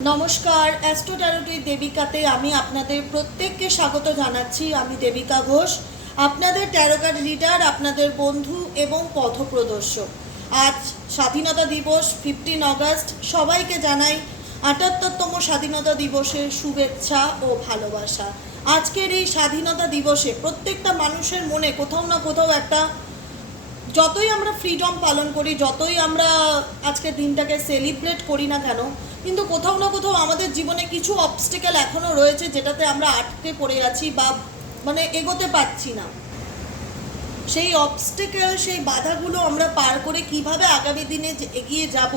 নমস্কার অ্যাস্ট্রোট্যারোটির দেবিকাতে আমি আপনাদের প্রত্যেককে স্বাগত জানাচ্ছি। আমি দেবিকা ঘোষ, আপনাদের ট্যারোকার রিডার আপনাদের বন্ধু এবং পথপ্রদর্শক। আজ স্বাধীনতা দিবস ফিফটিন অগস্ট সবাইকে জানাই আটাত্তরতম স্বাধীনতা দিবসের শুভেচ্ছা ও ভালোবাসা। আজকের এই স্বাধীনতা দিবসে প্রত্যেকটা মানুষের মনে কোথাও না কোথাও একটা যতই আমরা ফ্রিডম পালন করি, যতই আমরা আজকের দিনটাকে সেলিব্রেট করি না কেন কিন্তু কোথাও না কোথাও আমাদের জীবনে কিছু অবস্টেকেল এখনও রয়েছে যেটাতে আমরা আটকে পড়ে আছি বা মানে এগোতে পারছি না। সেই অবস্টেকেল সেই বাধাগুলো আমরা পার করে কীভাবে আগামী দিনে এগিয়ে যাব?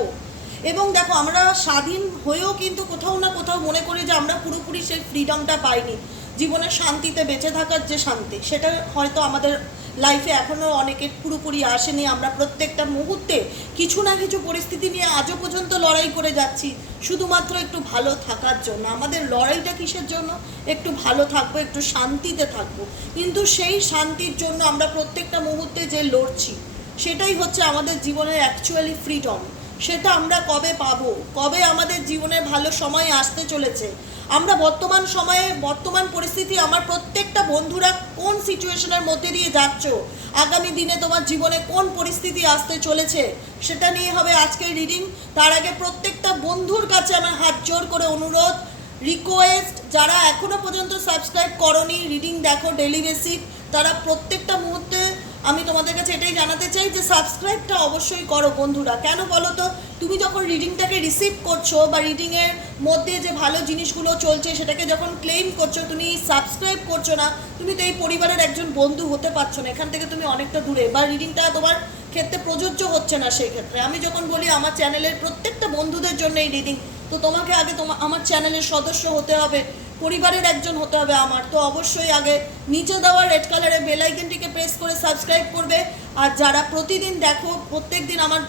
এবং দেখো, আমরা স্বাধীন হয়েও কিন্তু কোথাও না কোথাও মনে করি যে আমরা পুরোপুরি সেই ফ্রিডমটা পাইনি। জীবনের শান্তিতে বেঁচে থাকার যে শান্তি, সেটা হয়তো আমাদের লাইফে এখনও অনেকের পুরোপুরি আসেনি। আমরা প্রত্যেকটা মুহূর্তে কিছু না কিছু পরিস্থিতি নিয়ে আজও পর্যন্ত লড়াই করে যাচ্ছি। শুধুমাত্র একটু ভালো থাকার জন্য। আমাদের লড়াইটা কিসের জন্য? একটু ভালো থাকব, একটু শান্তিতে থাকব। কিন্তু সেই শান্তির জন্য আমরা প্রত্যেকটা মুহূর্তে যে লড়ছি, সেটাই হচ্ছে আমাদের জীবনের অ্যাকচুয়ালি ফ্রিডম সেটা আমরা কবে পাবো? কবে আমাদের জীবনে ভালো সময় আসতে চলেছে? আমরা বর্তমান সময়ে, বর্তমান পরিস্থিতি, আমার প্রত্যেকটা বন্ধুরা কোন সিচুয়েশনের মধ্যে দিয়ে যাচ্ছ? আগামী দিনে তোমার জীবনে কোন পরিস্থিতি আসতে চলেছে? সেটা নিয়ে হবে আজকের রিডিং তার আগে প্রত্যেকটা বন্ধুর কাছে আমার হাত জোর করে অনুরোধ। রিকোয়েস্ট যারা এখনও পর্যন্ত সাবস্ক্রাইব করনি রিডিং দেখো ডেলি বেসিক তারা প্রত্যেকটা মুহূর্তে আমি তোমাদের কাছে এটাই জানাতে চাই যে সাবস্ক্রাইবটা অবশ্যই করো বন্ধুরা। কেন বলো তো? তুমি যখন রিডিংটাকে রিসিভ করছ বা রিডিংয়ের মধ্যে যে ভালো জিনিসগুলো চলছে সেটাকে যখন ক্লেম করছ, তুমি সাবস্ক্রাইব করছ না, তুমি তো এই পরিবারের একজন বন্ধু হতে পারছ না। এখান থেকে তুমি অনেকটা দূরে। বা রিডিংটা তোমার ক্ষেত্রে প্রযোজ্য হচ্ছে না সেই ক্ষেত্রে। আমি যখন বলি আমার চ্যানেলের প্রত্যেকটা বন্ধুদের জন্য এই রিডিং তো তোমাকে আগে তোমার আমার চ্যানেলের সদস্য হতে হবে। পরিবারের একজন হতে হবে আমার। তো অবশ্যই আগে নিচে দেওয়া রেড কালারের বেলাইকেনটিকে প্রেস করে সাবস্ক্রাইব করবে। আর যারা প্রতিদিন দেখো প্রত্যেক দিন আমার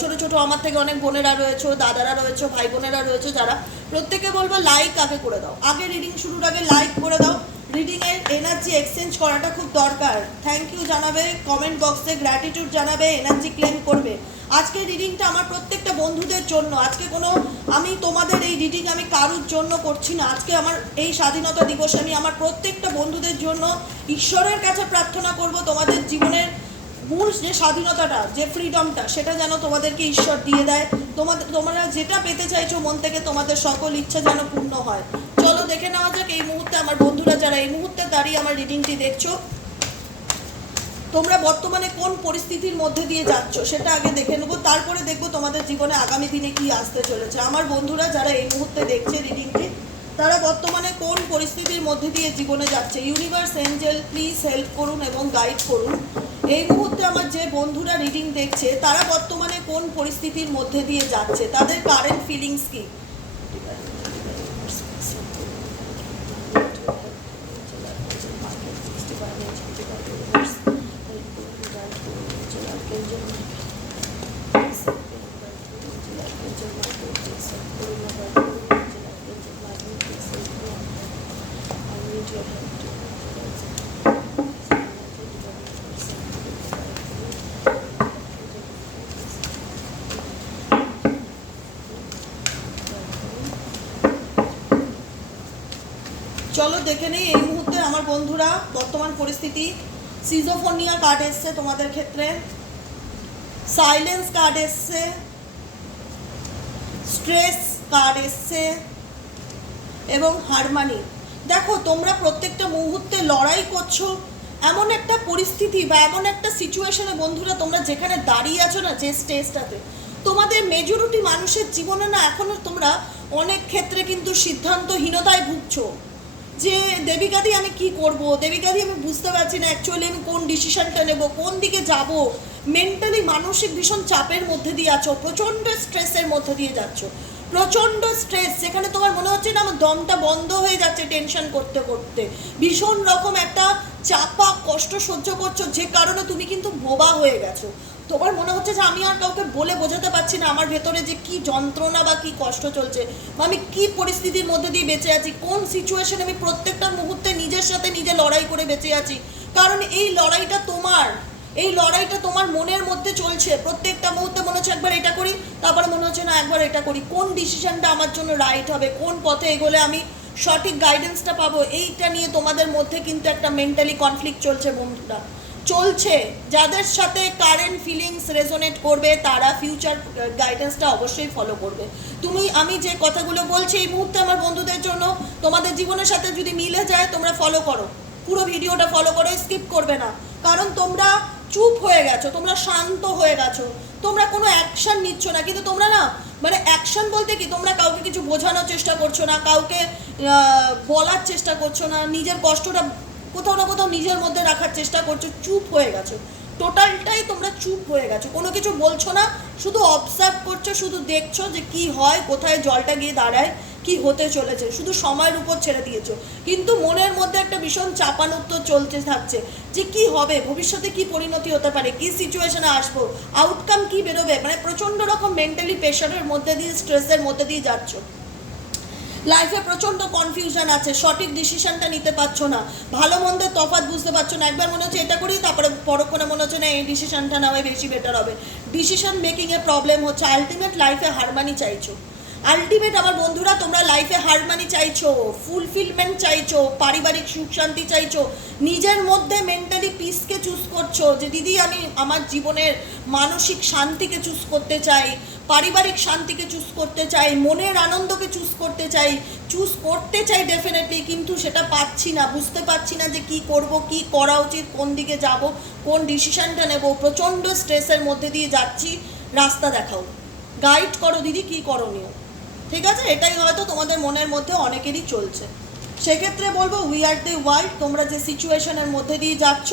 ছোটো ছোট আমার থেকে অনেক বোনেরা রয়েছে, দাদারা রয়েছে, ভাই বোনেরা রয়েছে, যারা প্রত্যেকে বলব লাইক আগে করে দাও। আগে রিডিং শুরুর আগে লাইক করে দাও। রিডিংয়ের এনার্জি এক্সচেঞ্জ করাটা খুব দরকার। থ্যাংক ইউ জানাবে কমেন্ট বক্সে গ্র্যাটিটিউড জানাবে এনার্জি ক্লেম করবে। আজকের রিডিংটা আমার প্রত্যেকটা বন্ধুদের জন্য। আজকে কোনো আমি তোমাদের এই রিডিং আমি কারুর জন্য করছি না। আজকে আমার এই স্বাধীনতা দিবস আমি আমার প্রত্যেকটা বন্ধুদের জন্য ঈশ্বরের কাছে প্রার্থনা করব তোমাদের জীবনের মূল যে স্বাধীনতাটা, যে ফ্রিডমটা সেটা যেন তোমাদেরকে ঈশ্বর দিয়ে দেয়। তোমাদের, তোমরা যেটা পেতে চাইছো মন থেকে, তোমাদের সকল ইচ্ছা যেন পূর্ণ হয়। চলো দেখে নেওয়া যাক এই মুহূর্তে আমার বন্ধুরা যারা এই মুহূর্তে দাঁড়িয়ে আমার রিডিংটি দেখছ, তোমরা বর্তমানে কোন পরিস্থিতির মধ্যে দিয়ে যাচ্ছ সেটা আগে দেখে নেব। তারপরে দেখব তোমাদের জীবনে আগামী দিনে কি আসতে চলেছে। আমার বন্ধুরা যারা এই মুহূর্তে দেখছে রিডিংটি তারা বর্তমানে কোন পরিস্থিতির মধ্যে দিয়ে জীবনে যাচ্ছে? ইউনিভার্স এঞ্জেল প্লিজ হেল্প করুন এবং গাইড করুন। এই মুহূর্তে আমার যে বন্ধুরা রিডিং দেখছে, তারা বর্তমানে কোন পরিস্থিতির মধ্যে দিয়ে যাচ্ছে? তাদের কারেন্ট ফিলিংস কি? দেখে নেই। এই মুহূর্তে আমার বন্ধুরা, বর্তমান পরিস্থিতি সিজোফোনিয়া কার্ড এসছে তোমাদের ক্ষেত্রে। সাইলেন্স কার্ড এসছে। স্ট্রেস কার্ড এসছে। এবং হারমানি দেখো, তোমরা প্রত্যেকটা মুহূর্তে লড়াই করছ। এমন একটা পরিস্থিতি বা এমন একটা সিচুয়েশনে বন্ধুরা, তোমরা যেখানে দাঁড়িয়ে আছো না, যে স্টেজটাতে তোমাদের মেজরিটি মানুষের জীবনে না এখনও তোমরা অনেক ক্ষেত্রে কিন্তু সিদ্ধান্তহীনতায় ভুগছো। যে দেবিকাদি আমি কি করব? দেবিকাদি আমি বুঝতে পারছি না অ্যাকচুয়ালি আমি কোন ডিসিশনটা নেব, কোন দিকে যাব? মেন্টালি মানসিক ভীষণ চাপের মধ্যে দিয়ে আছো, প্রচণ্ড স্ট্রেসের মধ্যে দিয়ে যাচ্ছ। প্রচণ্ড স্ট্রেস যেখানে তোমার মনে হচ্ছে না আমার দমটা বন্ধ হয়ে যাচ্ছে টেনশন করতে করতে। ভীষণ রকম একটা চাপা কষ্ট সহ্য করছ, যে কারণে তুমি কিন্তু বোবা হয়ে গেছো। তোমার মনে হচ্ছে যে আমি আর কাউকে বলে বোঝাতে পারছি না আমার ভেতরে যে কি যন্ত্রণা বা কি কষ্ট চলছে? বা আমি কি পরিস্থিতির মধ্যে দিয়ে বেঁচে আছি? কোন সিচুয়েশনে আমি প্রত্যেকটা মুহূর্তে নিজের সাথে নিজে লড়াই করে বেঁচে আছি? কারণ এই লড়াইটা তোমার। এই লড়াইটা তোমার মনের মধ্যে চলছে। প্রত্যেকটা মুহূর্তে মনে হচ্ছে একবার এটা করি, তারপরে মনে হচ্ছে না একবার এটা করি। কোন ডিসিশনটা আমার জন্য রাইট হবে? কোন পথে এগোলে আমি সঠিক গাইডেন্সটা পাবো? এইটা নিয়ে তোমাদের মধ্যে কিন্তু একটা মেন্টালি কনফ্লিক্ট চলছে, বন্ধুরা। চলছে। যাদের সাথে কারেন্ট ফিলিংস রেজোনেট করবে, তারা ফিউচার গাইডেন্সটা অবশ্যই ফলো করবে। তুমি, আমি যে কথাগুলো বলছি এই মুহূর্তে আমার বন্ধুদের জন্য, তোমাদের জীবনের সাথে যদি মিলে যায়, তোমরা ফলো করো। পুরো ভিডিওটা ফলো করো স্কিপ করবে না। কারণ তোমরা চুপ হয়ে গেছো, তোমরা শান্ত হয়ে গেছো। তোমরা কোনো অ্যাকশন নিচ্ছ না। কিন্তু তোমরা না মানে অ্যাকশন বলতে কি, তোমরা কাউকে কিছু বোঝানোর চেষ্টা করছ না, কাউকে বলার চেষ্টা করছ না, নিজের কষ্টটা কোথাও না কোথাও নিজের মধ্যে রাখার চেষ্টা করছ, চুপ হয়ে গেছো। টোটালটাই তোমরা চুপ হয়ে গেছো। কোনো কিছু বলছো না, শুধু অবজার্ভ করছ, শুধু দেখছ যে কি হয়, কোথায় জলটা গিয়ে দাঁড়ায়, কি হতে চলেছে, শুধু সময়ের উপর ছেড়ে দিয়েছ। কিন্তু মনের মধ্যে একটা ভীষণ চাপানুত্তর চলতে থাকছে, যে কি হবে, ভবিষ্যতে কি পরিণতি হতে পারে, কি সিচুয়েশনে আসব আউটকাম কি বেরোবে মানে প্রচণ্ড রকম মেন্টালি প্রেশারের মধ্যে দিয়ে স্ট্রেসের মধ্যে দিয়ে যাচ্ছ। লাইফে প্রচণ্ড কনফিউশন আছে, সঠিক ডিসিশনটা নিতে পারছ না, ভালো মন্দের তফাৎ বুঝতে পারছ না, একবার মনে হচ্ছে এটা করি তারপরে পরক্ষণে মনে হচ্ছে না এই ডিসিশনটা নেওয়াই বেশি বেটার হবে। ডিসিশন মেকিংয়ে প্রবলেম হচ্ছে আলটিমেট লাইফে হারমানি চাইছো। আলটিমেট আমার বন্ধুরা, তোমরা লাইফে হারমানি চাইছো ফুলফিলমেন্ট চাইছো, পারিবারিক সুখ শান্তি চাইছো, নিজের মধ্যে মেন্টালি পিসকে চুজ করছ। যে দিদি, আমি আমার জীবনের মানসিক শান্তিকে চুজ করতে চাই পারিবারিক শান্তিকে চুজ করতে চাই, মনের আনন্দকে চুজ করতে চাই চুজ করতে চাই ডেফিনেটলি কিন্তু সেটা পাচ্ছি না, বুঝতে পারছি না যে কি করব, কি করা উচিত, কোন দিকে যাব, কোন ডিসিশনটা নেব। প্রচণ্ড স্ট্রেসের মধ্যে দিয়ে যাচ্ছি, রাস্তা দেখাও। গাইড করো দিদি, কি করণীয়? ঠিক আছে? এটাই হয়তো তোমাদের মনের মধ্যে অনেকেরই চলছে। সেক্ষেত্রে বলব উই আর দ্য ওয়ার্ল্ড তোমরা যে সিচুয়েশনের মধ্যে দিয়ে যাচ্ছ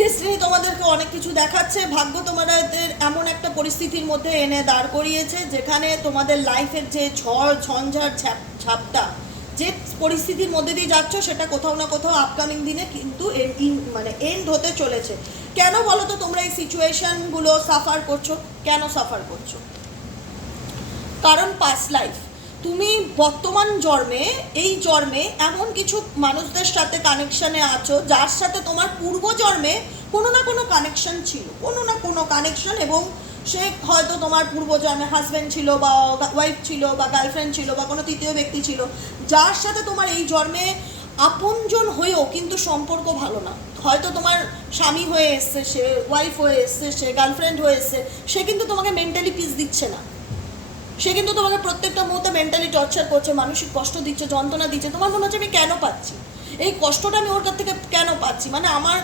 ডেস্টিনি তোমাদেরকে অনেক কিছু দেখাচ্ছে। ভাগ্য তোমাদের এমন একটা পরিস্থিতির মধ্যে এনে দাঁড় করিয়েছে, যেখানে তোমাদের লাইফের যে ঝড়, ঝঞ্ঝার ঝাপ- ঝাপটা, যে পরিস্থিতির মধ্যে দিয়ে যাচ্ছ, সেটা কোথাও না কোথাও আপকামিং দিনে কিন্তু মানে এন্ড হতে চলেছে। কেন বলো তো তোমরা এই সিচুয়েশনগুলো সাফার করছ? কেন সাফার করছ? কারণ পাস লাইফ তুমি বর্তমান জন্মে, এই জন্মে এমন কিছু মানুষদের সাথে কানেকশনে আছো, যার সাথে তোমার পূর্ব জন্মে কোনো না কোনো কানেকশন ছিল, কোনো না কোনো কানেকশন এবং সে হয়তো তোমার পূর্বজন্মে হাজব্যান্ড ছিল বা ওয়াইফ ছিল বা গার্লফ্রেন্ড ছিল বা কোনো তৃতীয় ব্যক্তি ছিল, যার সাথে তোমার এই জন্মে আপনজন হয়েও কিন্তু সম্পর্ক ভালো না। হয়তো তোমার স্বামী হয়ে এসছে, সে ওয়াইফ হয়ে এসছে, সে গার্লফ্রেন্ড হয়ে এসছে, সে কিন্তু তোমাকে মেন্টালি পিস দিচ্ছে না। সে কিন্তু তোমাকে প্রত্যেকটা মুহূর্তে মেন্টালি টর্চার করছে, মানসিক কষ্ট দিচ্ছে, যন্ত্রণা দিচ্ছে। তোমার মনে হচ্ছে আমি কেন পাচ্ছি? এই কষ্টটা আমি ওর কাছ থেকে কেন পাচ্ছি? মানে আমার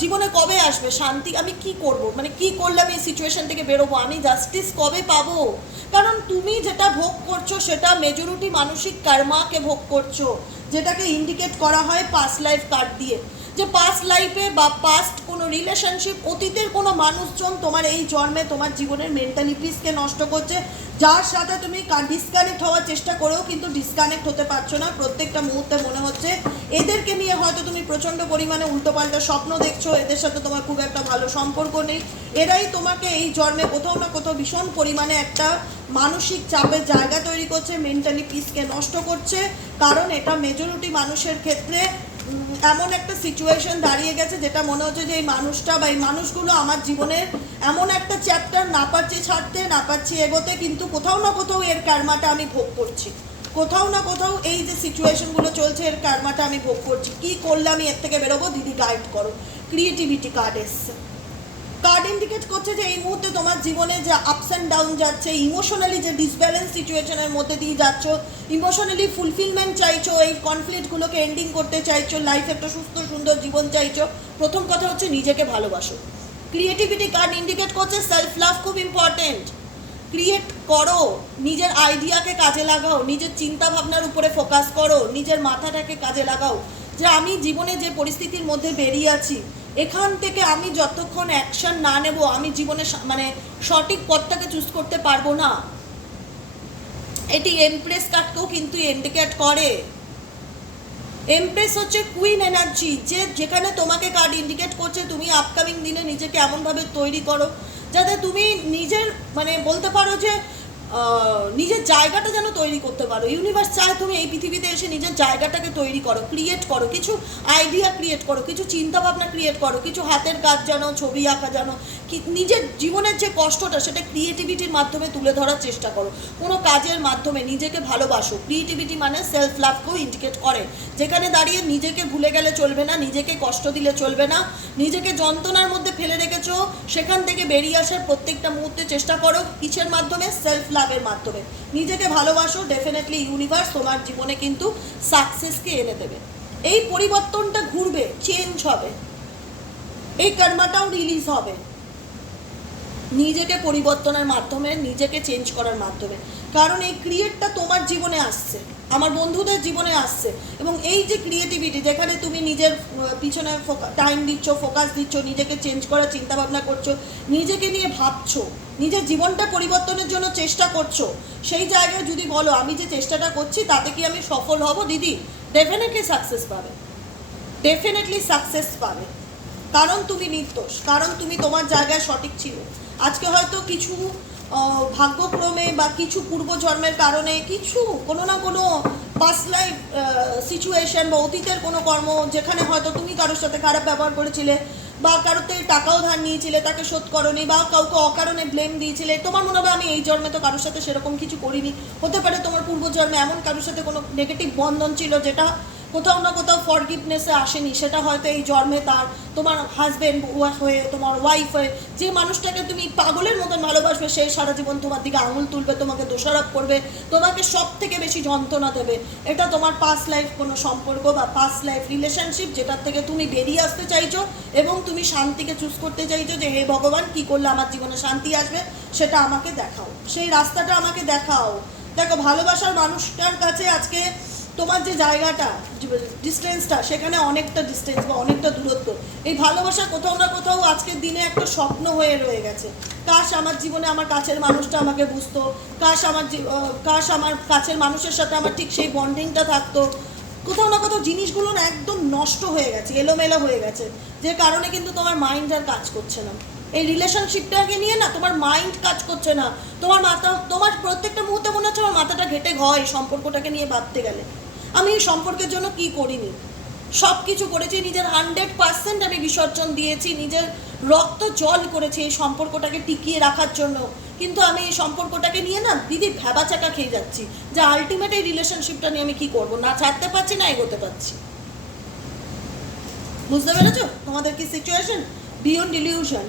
জীবনে কবে আসবে? শান্তি, আমি কি করব? মানে কি করলে আমি এই সিচুয়েশন থেকে বেরোবো? আমি জাস্টিস কবে পাবো? কারণ তুমি যেটা ভোগ করছ, সেটা মেজরিটি মানসিক কর্মাকে ভোগ করছ। যেটাকে ইন্ডিকেট করা হয় পাস্ট লাইফ কার্ড দিয়ে। যে পাস্ট লাইফে বা পাস্ট কোনো রিলেশনশিপ অতীতের কোনো মানুষজন তোমার এই জন্মে তোমার জীবনের মেন্টালি পিসকে নষ্ট করছে। যার সাথে তুমি ডিসকানেক্ট হওয়ার চেষ্টা করেও কিন্তু ডিসকানেক্ট হতে পারছ না। প্রত্যেকটা মুহূর্তে মনে হচ্ছে এদেরকে নিয়ে হয়তো তুমি প্রচণ্ড পরিমাণে উল্টোপাল্টা স্বপ্ন দেখছ। এদের সাথে তোমার খুব একটা ভালো সম্পর্ক নেই। এরাই তোমাকে এই জন্মে কোথাও না কোথাও ভীষণ পরিমাণে একটা মানসিক চাপের জায়গা তৈরি করছে মেন্টালি পিসকে নষ্ট করছে। কারণ এটা মেজরিটি মানুষের ক্ষেত্রে এমন একটা সিচুয়েশন দাঁড়িয়ে গেছে যেটা মনে হচ্ছে যে এই মানুষটা বা এই মানুষগুলো আমার জীবনের এমন একটা চ্যাপ্টার না পাচ্ছি ছাড়তে, না পাচ্ছি এগোতে, কিন্তু কোথাও না কোথাও এর কার্মাটা আমি ভোগ করছি। কোথাও না কোথাও এই যে সিচুয়েশনগুলো চলছে, এর কার্মাটা আমি ভোগ করছি। কি করলে আমি এর থেকে বেরোবো? দিদি গাইড করো। ক্রিয়েটিভিটি কার্ড এসছে। কার্ড ইন্ডিকেট করছে যে এই মুহূর্তে তোমার জীবনে যে আপস অ্যান্ড ডাউন যাচ্ছে ইমোশনালি যে ডিসব্যালেন্স সিচুয়েশনের মধ্যে দিয়ে যাচ্ছ ইমোশনালি ফুলফিলমেন্ট চাইছো, এই কনফ্লিক্টগুলোকে এন্ডিং করতে চাইছো লাইফ একটা সুস্থ, সুন্দর জীবন চাইছো, প্রথম কথা হচ্ছে নিজেকে ভালোবাসো। ক্রিয়েটিভিটি কার্ড ইন্ডিকেট করছে সেলফ লাভ খুব ইম্পর্টেন্ট ক্রিয়েট করো, নিজের আইডিয়াকে কাজে লাগাও, নিজের চিন্তা ভাবনার উপরে ফোকাস করো, নিজের মাথাটাকে কাজে লাগাও। যে আমি জীবনে যে পরিস্থিতির মধ্যে বেরিয়ে আছি এখান থেকে আমি যতক্ষণ অ্যাকশন না নেব, আমি জীবনে মানে সঠিক পথটাকে চুজ করতে পারব না। এটি এমপ্রেস কার্ডকেও কিন্তু ইন্ডিকেট করে। এমপ্রেস হচ্ছে কুইন এনার্জি যে যেখানে তোমাকে কার্ড ইন্ডিকেট করছে, তুমি আপকামিং দিনে নিজেকে এমনভাবে তৈরি করো, যাতে তুমি নিজের মানে বলতে পারো যে নিজের জায়গাটা যেন তৈরি করতে পারো। ইউনিভার্স চায় তুমি এই পৃথিবীতে এসে নিজের জায়গাটাকে তৈরি করো ক্রিয়েট করো, কিছু আইডিয়া ক্রিয়েট করো, কিছু চিন্তা ভাবনা ক্রিয়েট করো, কিছু হাতের কাজ জানো ছবি আঁকা জানো কি নিজের জীবনের যে কষ্টটা সেটা ক্রিয়েটিভিটির মাধ্যমে তুলে ধরার চেষ্টা করো। কোনো কাজের মাধ্যমে নিজেকে ভালোবাসো। ক্রিয়েটিভিটি মানে সেলফ লাভকেও ইন্ডিকেট করে। যেখানে দাঁড়িয়ে নিজেকে ভুলে গেলে চলবে না, নিজেকে কষ্ট দিলে চলবে না, নিজেকে যন্ত্রণার মধ্যে ফেলে রেখেছো, সেখান থেকে বেরিয়ে আসার প্রত্যেকটা মুহূর্তে চেষ্টা করো, কিসের মাধ্যমে? সেলফ লাভের মাধ্যমে। নিজেকে ভালোবাসো ডেফিনেটলি ইউনিভার্স তোমার জীবনে কিন্তু সাকসেসকে এনে দেবে। এই পরিবর্তনটা ঘুরবে চেঞ্জ হবে। এই কর্মাটাও রিলিজ হবে। নিজেকে পরিবর্তনের মাধ্যমে, নিজেকে চেঞ্জ করার মাধ্যমে। কারণ এই ক্রিয়েটটা তোমার জীবনে আসছে। আমার বন্ধুদের জীবনে আসছে। এবং এই যে ক্রিয়েটিভিটি যেখানে তুমি নিজের পিছনে টাইম দিচ্ছ ফোকাস দিচ্ছ, নিজেকে চেঞ্জ করার চিন্তা ভাবনা করছ, নিজেকে নিয়ে ভাবছ, নিজের জীবনটা পরিবর্তনের জন্য চেষ্টা করছ, সেই জায়গায় যদি বলো, আমি যে চেষ্টাটা করছি, তাতে কি আমি সফল হব? দিদি ডেফিনেটলি সাকসেস পাবে। ডেফিনেটলি সাকসেস পাবে। কারণ তুমি নির্দোষ, কারণ তুমি তোমার জায়গায় সঠিক ছিল। আজকে হয়তো কিছু ভাগ্যক্রমে বা কিছু পূর্বজন্মের কারণে কিছু কোনো না কোনো পাস্ট লাইফ সিচুয়েশন বা অতীতের কোনো কর্ম যেখানে হয়তো তুমি কারোর সাথে খারাপ ব্যবহার করেছিলে বা কারোর থেকে টাকাও ধার নিয়েছিলে, তাকে শোধ করনি বা কাউকে অকারণে ব্লেম দিয়েছিলে, তোমার মনে হবে আমি এই জন্মে তো কারোর সাথে সেরকম কিছু করিনি। হতে পারে তোমার পূর্বজন্মে এমন কারোর সাথে কোনো নেগেটিভ বন্ধন ছিল যেটা কোথাও না কোথাও ফরগিভনেসে আসেনি। সেটা হয়তো এই জন্মে তার, তোমার হাজবেন্ড হয়ে, তোমার ওয়াইফ হয়ে, যে মানুষটাকে তুমি পাগলের মতন ভালোবাসবে, সে সারা জীবন তোমার দিকে আঙুল তুলবে, তোমাকে দোষারোপ করবে, তোমাকে সব থেকে বেশি যন্ত্রণা দেবে। এটা তোমার পাস্ট লাইফ কোনো সম্পর্ক বা পাস্ট লাইফ রিলেশনশিপ যেটার থেকে তুমি বেরিয়ে আসতে চাইছো এবং তুমি শান্তিকে চুজ করতে চাইছো যে, হে ভগবান, কি করলে আমার জীবনে শান্তি আসবে? সেটা আমাকে দেখাও। সেই রাস্তাটা আমাকে দেখাও। দেখো, ভালোবাসার মানুষটার কাছে আজকে তোমার যে জায়গাটা ডিস্টেন্সটা সেখানে অনেকটা ডিস্টেন্স বা অনেকটা দূরত্ব। এই ভালোবাসা কোথাও না কোথাও আজকের দিনে একটা স্বপ্ন হয়ে রয়ে গেছে। কাশ আমার জীবনে আমার কাছের মানুষটা আমাকে বুঝতো। কাশ আমার কাশ আমার কাছের মানুষের সাথে আমার ঠিক সেই বন্ডিংটা থাকতো। কোথাও না কোথাও জিনিসগুলো না একদম নষ্ট হয়ে গেছে, এলোমেলো হয়ে গেছে, যে কারণে কিন্তু তোমার মাইন্ড আর কাজ করছে না। এই রিলেশনশিপটাকে নিয়ে না তোমার মাইন্ড কাজ করছে না। তোমার মাথা, তোমার প্রত্যেকটা মুহূর্তে মনে হচ্ছে আমার মাথাটা ঘেটে এই সম্পর্কটাকে নিয়ে ভাবতে গেলে। আমি এই সম্পর্কের জন্য কি করিনি? সব কিছু করেছি, নিজের হান্ড্রেড পার্সেন্ট আমি বিসর্জন দিয়েছি, নিজের রক্ত জল করেছি এই সম্পর্কটাকে টিকিয়ে রাখার জন্য। কিন্তু আমি এই সম্পর্কটাকে নিয়ে না দিদি ভেবাচাকা খেয়ে যাচ্ছি যে আলটিমেট এই রিলেশনশিপটা নিয়ে আমি কি করব? না ছাড়তে পারছি, না এগোতে পারছি। বুঝতে পেরেছ? তোমাদের কি situation beyond illusion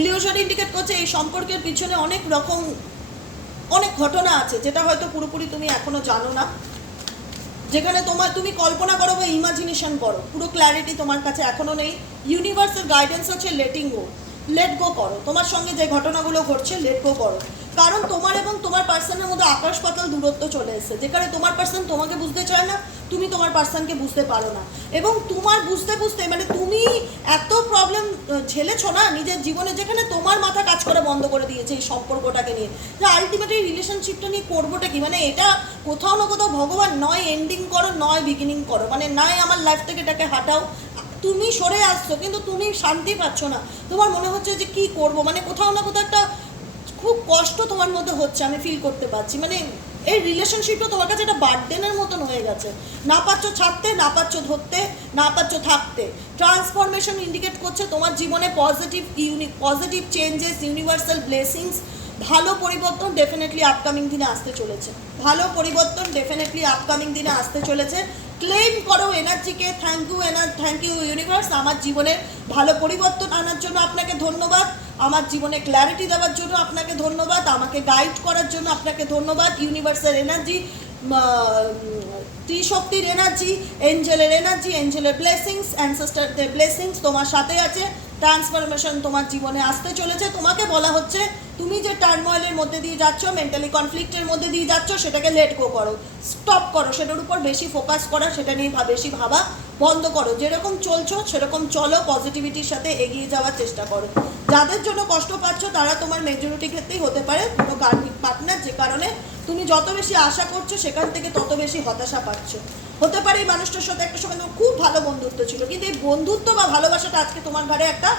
illusion indicate করছে এই সম্পর্কের পিছনে অনেক রকম অনেক ঘটনা আছে, যেটা হয়তো পুরোপুরি তুমি এখনও জানো না। যেখানে তোমার, তুমি কল্পনা করো বা ইমাজিনেশন করো, পুরো ক্ল্যারিটি তোমার কাছে এখনও নেই। ইউনিভার্সের গাইডেন্স হচ্ছে লেটিং গো লেট গো করো। তোমার সঙ্গে যে ঘটনাগুলো ঘটছে লেট গো করো। কারণ তোমার এবং তোমার পার্সনের মধ্যে আকাশ পাতাল দূরত্ব চলে এসেছে। যেখানে তোমার পার্সন তোমাকে বুঝতে চায় না, তুমি তোমার পার্সনকে বুঝতে পারো না। এবং তোমার বুঝতে বুঝতে মানে তুমি এত প্রবলেম ঝেলেছো না, নিজের জীবনে যেখানে তোমার মাথা কাজ করা বন্ধ করে দিয়েছে এই সম্পর্কটাকে নিয়ে। যে আলটিমেটলি রিলেশনশিপটা নিয়ে করবোটা কি? মানে এটা কোথাও না কোথাও ভগবান নয় এন্ডিং করো, নয় বিগিনিং করো। মানে নয় আমার লাইফ থেকে এটাকে হাঁটাও। তুমি সরে আসছো, কিন্তু তুমি শান্তি পাচ্ছ না। তোমার মনে হচ্ছে যে কি করব? মানে কোথাও না কোথাও একটা খুব কষ্ট তোমার মধ্যে হচ্ছে, আমি ফিল করতে পারছি। মানে এই রিলেশনশিপটা তোমার কাছে একটা বার্ডেনের মতন হয়ে গেছে। না পাচ্ছ ছাড়তে, না পাচ্ছ ধরতে, না পাচ্ছ থাকতে। ট্রান্সফরমেশন ইন্ডিকেট করছে তোমার জীবনে পজিটিভ ইউনি পজিটিভ চেঞ্জেস ইউনিভার্সাল ব্লেসিংস ভালো পরিবর্তন ডেফিনেটলি আপকামিং দিনে আসতে চলেছে। ভালো পরিবর্তন ডেফিনেটলি আপকামিং দিনে আসতে চলেছে। ক্লেম করো এনার্জিকে থ্যাংক ইউ এনার থ্যাংক ইউ ইউনিভার্স আমার জীবনে ভালো পরিবর্তন আনার জন্য আপনাকে ধন্যবাদ। আমার জীবনে ক্ল্যারিটি দেওয়ার জন্য আপনাকে ধন্যবাদ, আমাকে গাইড করার জন্য আপনাকে ধন্যবাদ ইউনিভার্সের এনার্জি ত্রিশক্তির এনার্জি এঞ্জেলের এনার্জি এঞ্জেলের ব্লেসিংস অ্যানসেস্টারদের ব্লেসিংস তোমার সাথে আছে ট্রান্সফরমেশন তোমার জীবনে আসতে চলেছে, তোমাকে বলা হচ্ছে তুমি যে টার্ময়েলের মধ্যে দিয়ে যাচ্ছ মেন্টালি কনফ্লিক্টের মধ্যে দিয়ে যাচ্ছ, সেটাকে লেট গো করো স্টপ করো, সেটার উপর বেশি ফোকাস করা, সেটা নিয়ে বেশি ভাবা বন্ধ করো। যেরকম চলছো, সেরকম চলো পজিটিভিটির সাথে এগিয়ে যাওয়ার চেষ্টা করো। যাদের জন্য কষ্ট পাচ্ছ, তারা তোমার মেজরিটি ক্ষেত্রেই হতে পারে, কোনো কার্মিক পার্টনার, যে কারণে তুমি যত বেশি আশা করছ, সেখান থেকে তত বেশি হতাশা পাচ্ছ। হতে পারে এই মানুষটার সাথে একটা সময় খুব ভালো বন্ধুত্ব ছিল, কিন্তু এই বন্ধুত্ব বা ভালোবাসাটা আজকে তোমার ঘরে একটা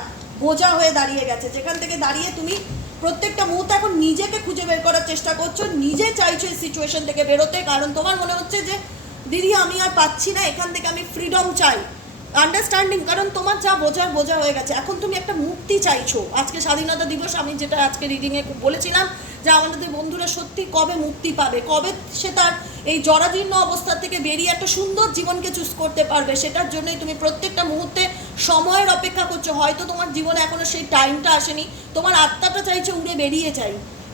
বোঝা হয়ে দাঁড়িয়ে গেছে। যেখান থেকে দাঁড়িয়ে তুমি প্রত্যেকটা মুহূর্তে এখন নিজেকে খুঁজে বের করার চেষ্টা করছ, নিজে চাইছো এই সিচুয়েশন থেকে বেরোতে। কারণ তোমার মনে হচ্ছে যে, দিদি, আমি আর পাচ্ছি না, এখান থেকে আমি ফ্রিডম চাই। আন্ডারস্ট্যান্ডিং কারণ তোমার যা বোঝার, বোঝা হয়ে গেছে। এখন তুমি একটা মুক্তি চাইছো। আজকে স্বাধীনতা দিবস, আমি যেটা আজকে রিডিংয়ে বলেছিলাম যে, আমাদের বন্ধুরা সত্যি কবে মুক্তি পাবে? কবে সে তার এই জরাজীর্ণ অবস্থা থেকে বেরিয়ে একটা সুন্দর জীবনকে চুজ করতে পারবে। সেটার জন্যই তুমি প্রত্যেকটা মুহূর্তে সময়ের অপেক্ষা করছ। হয়তো তোমার জীবনে এখনও সেই টাইমটা আসেনি। তোমার আত্মাটা চাইছে উড়ে বেরিয়ে যাই।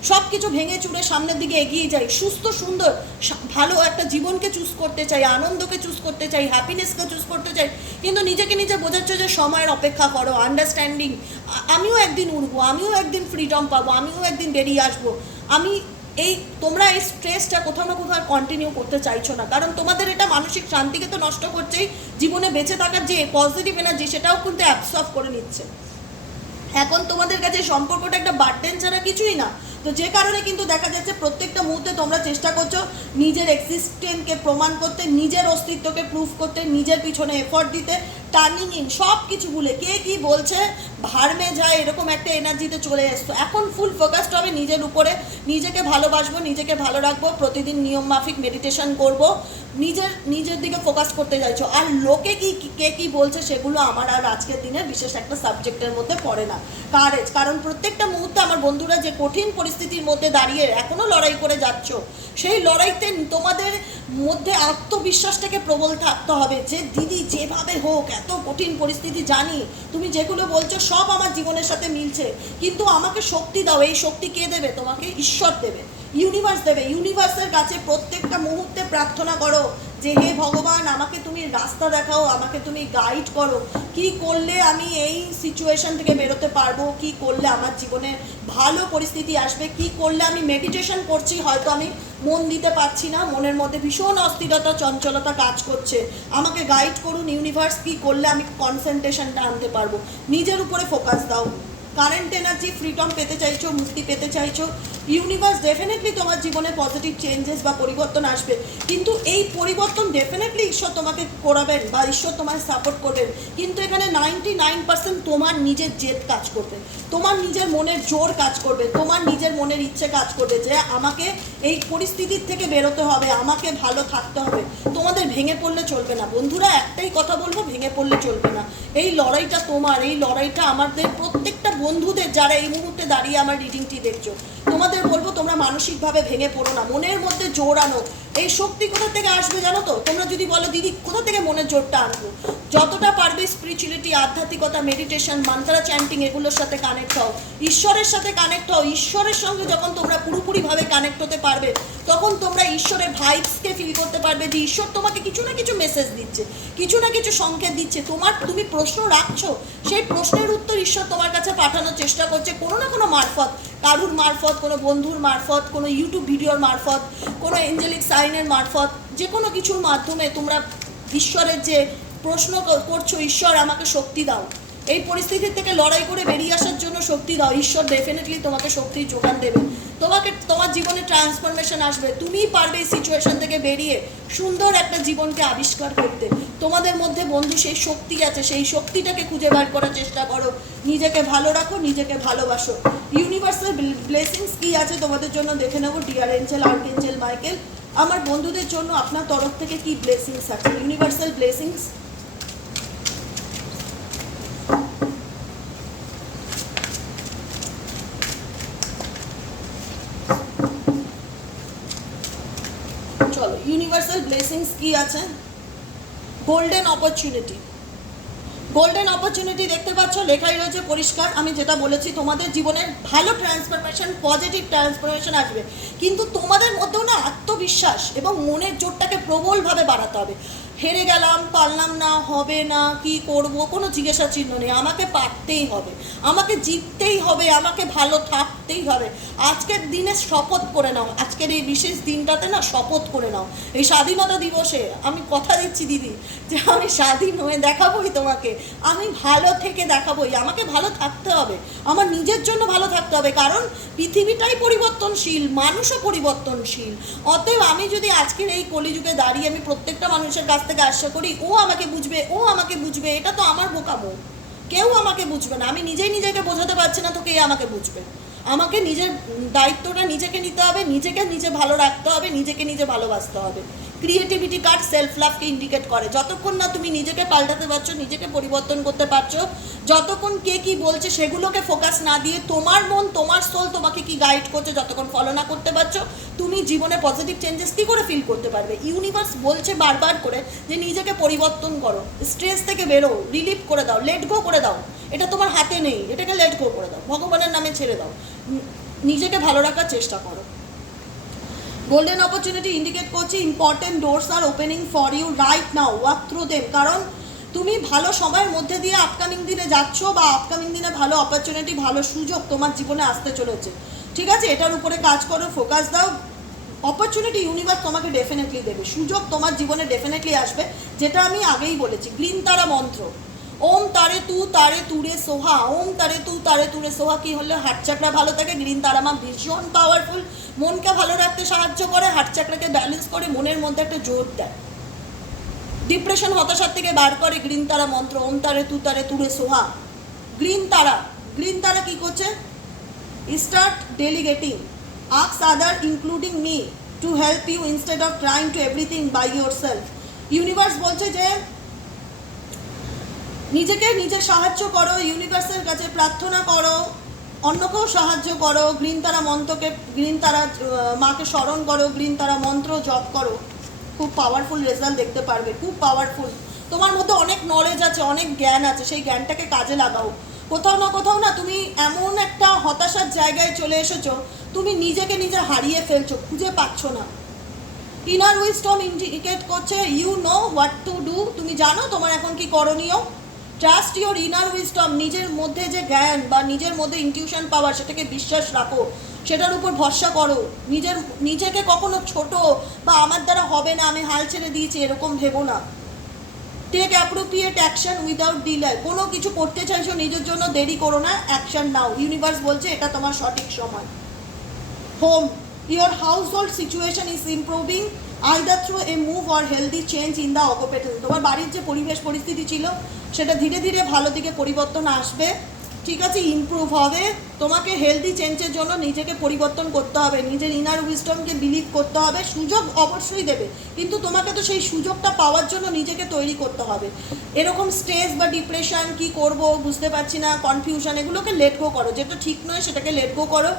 সব কিছু ভেঙে চুড়ে সামনের দিকে এগিয়ে যাই। সুস্থ, সুন্দর ভালো একটা জীবনকে চুজ করতে চাই, আনন্দকে চুজ করতে চাই হ্যাপিনেসকে চুজ করতে চাই। কিন্তু নিজেকে নিজে বোঝাচ্ছ যে সময়ের অপেক্ষা করো আন্ডারস্ট্যান্ডিং আমিও একদিন উড়বো, আমিও একদিন ফ্রিডম পাবো, আমিও একদিন বেরিয়ে আসব। আমি এই তোমরা এই স্ট্রেসটা কোথাও না কোথাও কন্টিনিউ করতে চাইছো না। কারণ তোমাদের এটা মানসিক শান্তিকে তো নষ্ট করছেই, জীবনে বেঁচে থাকার যে পজিটিভ এনার্জি সেটাও কিন্তু অ্যাবসর্ব করে নিচ্ছে। এখন তোমাদের কাছে সম্পর্কটা একটা বার্ডেন ছাড়া কিছুই না। তো যে কারণে কিন্তু দেখা যাচ্ছে প্রত্যেকটা মুহূর্তে তোমরা চেষ্টা করছ নিজের এক্সিস্টেন্টকে প্রমাণ করতে, নিজের অস্তিত্বকে প্রুফ করতে, নিজের পিছনে এফর্ট দিতে। টার্নিং ইন সব কিছু ভুলে। কে কি বলছে? ভারমে যায় এরকম একটা এনার্জিতে চলে এসছো। এখন ফুল ফোকাসড হবে নিজের উপরে। নিজেকে ভালোবাসবো, নিজেকে ভালো রাখব, প্রতিদিন নিয়ম মাফিক মেডিটেশন করব। নিজের নিজের দিকে ফোকাস করতে চাইছো। আর লোকে কি, কি- কে বলছে সেগুলো আমার আর আজকের দিনে বিশেষ একটা সাবজেক্টের মধ্যে পড়ে না। কারেজ কারণ প্রত্যেকটা মুহূর্তে আমার বন্ধুরা যে কঠিন পরিস্থিতির মধ্যে দাঁড়িয়ে এখনও লড়াই করে যাচ্ছ, সেই লড়াইতে তোমাদের মধ্যে আত্মবিশ্বাসটাকে প্রবল থাকতে হবে। যে দিদি যেভাবে হোক এত কঠিন পরিস্থিতি জানি। তুমি যেগুলো বলছো সব আমার জীবনের সাথে মিলছে। কিন্তু আমাকে শক্তি দাও, এই শক্তি কে দেবে? তোমাকে ঈশ্বর দেবে। ইউনিভার্স দেবে। ইউনিভার্সের কাছে প্রত্যেকটা মুহূর্তে প্রার্থনা করো। যে হে ভগবান, আমাকে তুমি রাস্তা দেখাও, আমাকে তুমি গাইড করো। কি করলে আমি এই সিচুয়েশন থেকে বেরোতে পারব? কি করলে আমার জীবনে ভালো পরিস্থিতি আসবে? কি করলে আমি মেডিটেশন করছি? হয়তো আমি মন দিতে পারছি না, মনের মধ্যে ভীষণ অস্থিরতা, চঞ্চলতা কাজ করছে। আমাকে গাইড করুন ইউনিভার্স কি করলে আমি কনসেন্ট্রেশনটা আনতে পারব? নিজের উপরে ফোকাস দাও। কারেন্ট এনার্জি ফ্রিডম পেতে চাইছো, মুক্তি পেতে চাইছো। ইউনিভার্স ডেফিনেটলি তোমার জীবনে পজিটিভ চেঞ্জেস বা পরিবর্তন আসবে। কিন্তু এই পরিবর্তন ডেফিনেটলি ঈশ্বর তোমাকে করাবেন বা ঈশ্বর তোমায় সাপোর্ট করবেন। কিন্তু এখানে নাইনটি নাইন পার্সেন্ট তোমার নিজের জেদ কাজ করবে। তোমার নিজের মনের জোর কাজ করবে। তোমার নিজের মনের ইচ্ছে কাজ করবে যে আমাকে এই পরিস্থিতির থেকে বেরোতে হবে, আমাকে ভালো থাকতে হবে। তোমাদের ভেঙে পড়লে চলবে না। বন্ধুরা, একটাই কথা বলব, ভেঙে পড়লে চলবে না। এই লড়াইটা তোমার, এই লড়াইটা আমাদের প্রত্যেকটা বন্ধুদের যারা এই মুহূর্তে দাঁড়িয়ে আমার রিডিংটি দেখছ। তোমাদের বলব, তোমরা মানসিকভাবে ভেঙে পড়ো না। মনের মধ্যে জোর আনো এই শক্তি কোথা থেকে আসবে জানো তো? তোমরা যদি বলো, দিদি, কোথা থেকে মনের জোরটা আনব? যতটা পারবে স্পিরিচুয়ালিটি আধ্যাত্মিকতা মেডিটেশন মান্ত্রা চ্যান্টিং এগুলোর সাথে কানেক্ট হও। ঈশ্বরের সাথে কানেক্ট হও। ঈশ্বরের সঙ্গে যখন তোমরা পুরোপুরিভাবে কানেক্ট হতে পারবে, তখন তোমরা ঈশ্বরের ভাইবসকে ফিল করতে পারবে যে ঈশ্বর তোমাকে কিছু না কিছু মেসেজ দিচ্ছে, কিছু না কিছু সংকেত দিচ্ছে। তোমার তুমি প্রশ্ন রাখছো, সেই প্রশ্নের উত্তর ঈশ্বর তোমার কাছে পাঠানোর চেষ্টা করছে। কোনো না কোনো মারফত, কারুর মারফত, কোনো বন্ধুর মারফত, কোনো ইউটিউব ভিডিওর মারফত, কোনো এঞ্জেলিক সাইনের মারফত যে কোনো কিছুর মাধ্যমে তোমরা ঈশ্বরের যে প্রশ্ন করছ, ঈশ্বর, আমাকে শক্তি দাও। এই পরিস্থিতি থেকে লড়াই করে বেরিয়ে আসার জন্য শক্তি দাও। ঈশ্বর ডেফিনেটলি তোমাকে শক্তির যোগান দেবে। তোমাকে, তোমার জীবনে ট্রান্সফরমেশন আসবে। তুমি পারবে এই সিচুয়েশন থেকে বেরিয়ে সুন্দর একটা জীবনকে আবিষ্কার করতে। তোমাদের মধ্যে বন্ধু সেই শক্তি আছে, সেই শক্তিটাকে খুঁজে বার করার চেষ্টা করো। নিজেকে ভালো রাখো, নিজেকে ভালোবাসো। ইউনিভার্সাল ব্লেসিংস কি আছে তোমাদের জন্য দেখে নেব। ডিয়ার এঞ্জেল আর্কেঞ্জেল মাইকেল আমার বন্ধুদের জন্য আপনার তরফ থেকে কি ব্লেসিংস আছে? ইউনিভার্সাল ব্লেসিংস চলো ইউনিভার্সাল ব্লেসিংস কি আছে? গোল্ডেন অপরচুনিটি গোল্ডেন অপরচুনিটি দেখতে পাচ্ছ, লেখাই রয়েছে পরিষ্কার। আমি যেটা বলেছি, তোমাদের জীবনে ভালো ট্রান্সফরমেশন পজিটিভ ট্রান্সফরমেশন আসবে। কিন্তু তোমাদের মধ্যেও না আত্মবিশ্বাস এবং মনের জোরটাকে প্রবলভাবে বাড়াতে হবে। হেরে গেলাম, পারলাম না, হবে না, কি করব? কোনো জিজ্ঞাসা চিহ্ন নেই। আমাকে পারতেই হবে। আমাকে জিততেই হবে, আমাকে ভালো থাকতেই হবে। আজকের দিনে শপথ করে নাও। আজকের এই বিশেষ দিনটাতে না শপথ করে নাও। এই স্বাধীনতা দিবসে আমি কথা দিচ্ছি, দিদি, যে আমি স্বাধীন হয়ে দেখাবোই তোমাকে। আমি ভালো থেকে দেখাবোই। আমাকে ভালো থাকতে হবে। আমার নিজের জন্য ভালো থাকতে হবে। কারণ পৃথিবীটাই পরিবর্তনশীল, মানুষও পরিবর্তনশীল। অতএব আমি যদি আজকের এই কলিযুগে দাঁড়িয়ে আমি প্রত্যেকটা মানুষের কাছ থেকে আশা করি ও আমাকে বুঝবে, ও আমাকে বুঝবে, এটা তো আমার বোকামো। কেউ আমাকে বুঝবে না, আমি নিজেই নিজেকে বোঝাতে পারছি না তো কে আমাকে বুঝবে। আমাকে নিজের দায়িত্বটা নিজেকে নিতে হবে, নিজেকে নিজে ভালো রাখতে হবে, নিজেকে নিজে ভালোবাসতে হবে। ক্রিয়েটিভিটি কার্ড সেলফ লাভকে ইন্ডিকেট করে। যতক্ষণ না তুমি নিজেকে পাল্টাতে পারছ, নিজেকে পরিবর্তন করতে পারছ, যতক্ষণ কে কি বলছে সেগুলোকে ফোকাস না দিয়ে তোমার মন, তোমার সোল তোমাকে কি গাইড করছে যতক্ষণ ফলো না করতে পারছ, তুমি জীবনে পজিটিভ চেঞ্জেস কী করে ফিল করতে পারবে? ইউনিভার্স বলছে বারবার করে যে নিজেকে পরিবর্তন করো। স্ট্রেস থেকে বেরো রিলিফ করে দাও লেট গো করে দাও। এটা তোমার হাতে নেই, এটাকে লেট গো করে দাও। ভগবানের নামে ছেড়ে দাও। নিজেকে ভালো রাখার চেষ্টা করো। গোল্ডেন অপরচুনিটি ইন্ডিকেট করছে important doors are opening for you right now walk through them কারণ তুমি ভালো সময়ের মধ্যে দিয়ে আপকামিং দিনে যাচ্ছ বা আপকামিং দিনে ভালো অপরচুনিটি ভালো সুযোগ তোমার জীবনে আসতে চলেছে। ঠিক আছে? এটার উপরে কাজ করো ফোকাস দাও। অপরচুনিটি ইউনিভার্স তোমাকে ডেফিনেটলি দেবে। সুযোগ তোমার জীবনে ডেফিনেটলি আসবে, যেটা আমি আগেই বলেছি। গ্রিন তারা মন্ত্র ওম তারে তু তারে তুরে সোহা, ওম তারে তু তারে তুরে সোহা। কি হলে? হার্ট চাকরা ভালো থাকে? গ্রিন তারা মা ভীষণ পাওয়ারফুল মনকে ভালো রাখতে সাহায্য করে হার্ট চাকরাকে ব্যালেন্স করে, মনের মধ্যে একটা জোর দেয়। ডিপ্রেশন হতাশার থেকে বার করে, গ্রিন তারা মন্ত্র, ওম তারে তু তারে তুরে সোহা। গ্রিন তারা গ্রিন তারা কি করছে? Start delegating asks other including me to help you instead of trying to everything by yourself universe বলছে যে নিজেকে নিজে সাহায্য করো ইউনিভার্সের কাছে প্রার্থনা করো, অন্যকেও সাহায্য করো গ্রিন তারা মন্ত্রকে গ্রিন তারা মাকে স্মরণ করো গ্রিন তারা মন্ত্র জপ করো। খুব পাওয়ারফুল রেজাল্ট দেখতে পারবে, খুব পাওয়ারফুল তোমার মধ্যে অনেক নলেজ আছে, অনেক জ্ঞান আছে, সেই জ্ঞানটাকে কাজে লাগাও। কোথাও না কোথাও না তুমি এমন একটা হতাশার জায়গায় চলে এসেছ, তুমি নিজেকে নিজে হারিয়ে ফেলছো, খুঁজে পাচ্ছ না। ইনার উইস্টম ইন্ডিকেট করছে you know what to do তুমি জানো তোমার এখন কি করণীয়। ট্রাস্ট ইওর ইনার উইস্টম নিজের মধ্যে যে জ্ঞান বা নিজের মধ্যে ইনটিউশন পাওয়ার সেটাকে বিশ্বাস রাখো। সেটার উপর ভরসা করো। নিজের, নিজেকে কখনো ছোট বা আমার দ্বারা হবে না, আমি হাল ছেড়ে দিয়েছি, এরকম ভেবো না। Take appropriate action without delay কোনো কিছু করতে চাইছো নিজের জন্য, দেরি করো না অ্যাকশন নাও। ইউনিভার্স বলছে, এটা তোমার সঠিক সময়। Home your household situation is improving either through a move or healthy change in the occupation তোমার বাড়ির যে পরিবেশ পরিস্থিতি ছিল, সেটা ধীরে ধীরে ভালো দিকে পরিবর্তন আসবে। ঠিক আছে ইমপ্রুভ হবে। তোমাকে হেলদি চেঞ্জের জন্য নিজেকে পরিবর্তন করতে হবে। নিজের ইনার উইস্টমকে বিলিভ করতে হবে। সুযোগ অবশ্যই দেবে। কিন্তু তোমাকে তো সেই সুযোগটা পাওয়ার জন্য নিজেকে তৈরি করতে হবে। এরকম স্ট্রেস বা ডিপ্রেশন কি করব বুঝতে পারছি না। কনফিউশন এগুলোকে লেট গো করো। যেটা ঠিক নয়, সেটাকে লেট গো করো।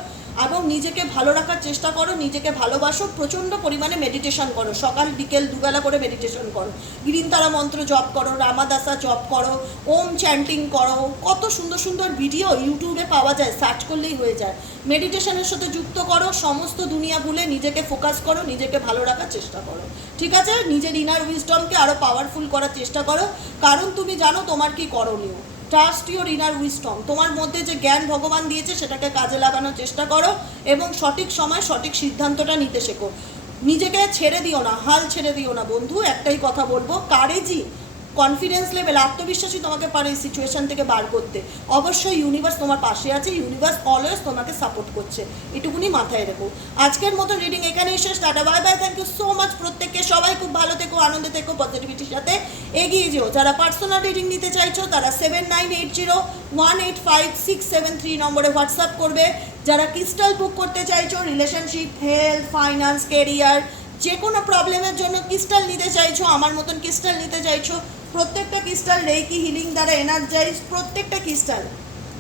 এবং নিজেকে ভালো রাখার চেষ্টা করো, নিজেকে ভালোবাসো, প্রচণ্ড পরিমাণে মেডিটেশন করো। সকাল, বিকেল দুবেলা করে মেডিটেশন করো। গ্রিন তারা মন্ত্র জপ করো, রামাদাসা জপ করো, ওম চ্যান্টিং করো। কত সুন্দর সুন্দর ভিডিও ইউটিউবে পাওয়া যায় সার্চ করলেই হয়ে যায়। মেডিটেশনের সাথে যুক্ত করো, সমস্ত দুনিয়া ভুলে নিজেকে ফোকাস করো, নিজেকে ভালো রাখার চেষ্টা করো। ঠিক আছে? নিজের ইনার উইজডমকে আরও পাওয়ারফুল করার চেষ্টা করো। কারণ তুমি জানো তোমার কি করণীয়। ট্রাস্ট ইউর ইনার উইস্টম তোমার মধ্যে যে জ্ঞান ভগবান দিয়েছে, সেটাকে কাজে লাগানোর চেষ্টা করো এবং সঠিক সময় সঠিক সিদ্ধান্তটা নিতে শেখো। নিজেকে ছেড়ে দিও না, হাল ছেড়ে দিও না বন্ধু, একটাই কথা বলব কারেজি কনফিডেন্স লেভেল আত্মবিশ্বাসী তোমাকে পারে এই সিচুয়েশন থেকে বার করতে। অবশ্যই ইউনিভার্স তোমার পাশে আছে ইউনিভার্স অলওয়েজ তোমাকে সাপোর্ট করছে। এটুকুনি মাথায় রেখো। আজকের মতো রিডিং এখানেই শেষ। Tata bye bye thank you so much প্রত্যেককে। সবাই খুব ভালো থেকো, আনন্দে থেকো পজিটিভিটির সাথে এগিয়ে যেও। যারা পার্সোনাল রিডিং নিতে চাইছো, তারা seven nine eight zero one eight five six seven three নম্বরে হোয়াটসঅ্যাপ করবে। যারা ক্রিস্টাল বুক করতে চাইছো রিলেশনশিপ হেলথ ফাইন্যান্স কেরিয়ার যে কোনো প্রবলেমের জন্য ক্রিস্টাল নিতে চাইছো, আমার মতন ক্রিস্টাল নিতে চাইছো প্রত্যেকটা ক্রিস্টাল রেকি হিলিং দ্বারা এনার্জাইজ প্রত্যেকটা ক্রিস্টাল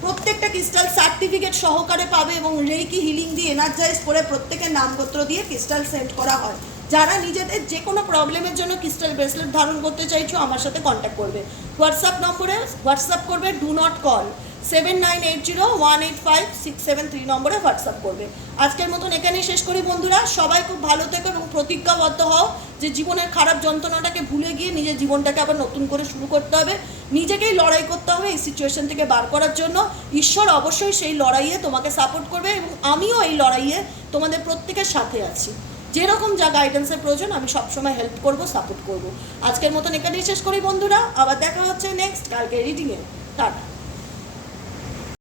প্রত্যেকটা ক্রিস্টাল সার্টিফিকেট সহকারে পাবে এবং রেকি হিলিং দিয়ে এনার্জাইজ করে প্রত্যেকের নামপত্র দিয়ে ক্রিস্টাল সেন্ড করা হয়। যারা নিজেদের যে কোনো প্রবলেমের জন্য ক্রিস্টাল ব্রেসলেট ধারণ করতে চাইছো, আমার সাথে কন্ট্যাক্ট করবে। হোয়াটসঅ্যাপ নম্বরে হোয়াটসঅ্যাপ করবে do not call seven nine eight zero one eight five six seven three নম্বরে হোয়াটসঅ্যাপ করবে। আজকের মতন এখানেই শেষ করি বন্ধুরা। সবাই খুব ভালো থেকো এবং প্রতিজ্ঞাবদ্ধ হও যে জীবনের খারাপ যন্ত্রণাটাকে ভুলে গিয়ে নিজের জীবনটাকে আবার নতুন করে শুরু করতে হবে। নিজেকেই লড়াই করতে হবে এই সিচুয়েশন থেকে বার করার জন্য। ঈশ্বর অবশ্যই সেই লড়াইয়ে তোমাকে সাপোর্ট করবে এবং আমিও এই লড়াইয়ে তোমাদের প্রত্যেকের সাথে আছি। যেরকম যা গাইডেন্সের প্রয়োজন, আমি সবসময় হেল্প করব সাপোর্ট করব। আজকের মতন এখানেই শেষ করি বন্ধুরা। আবার দেখা হচ্ছে নেক্সট কালকে রিডিংয়ে টাটা।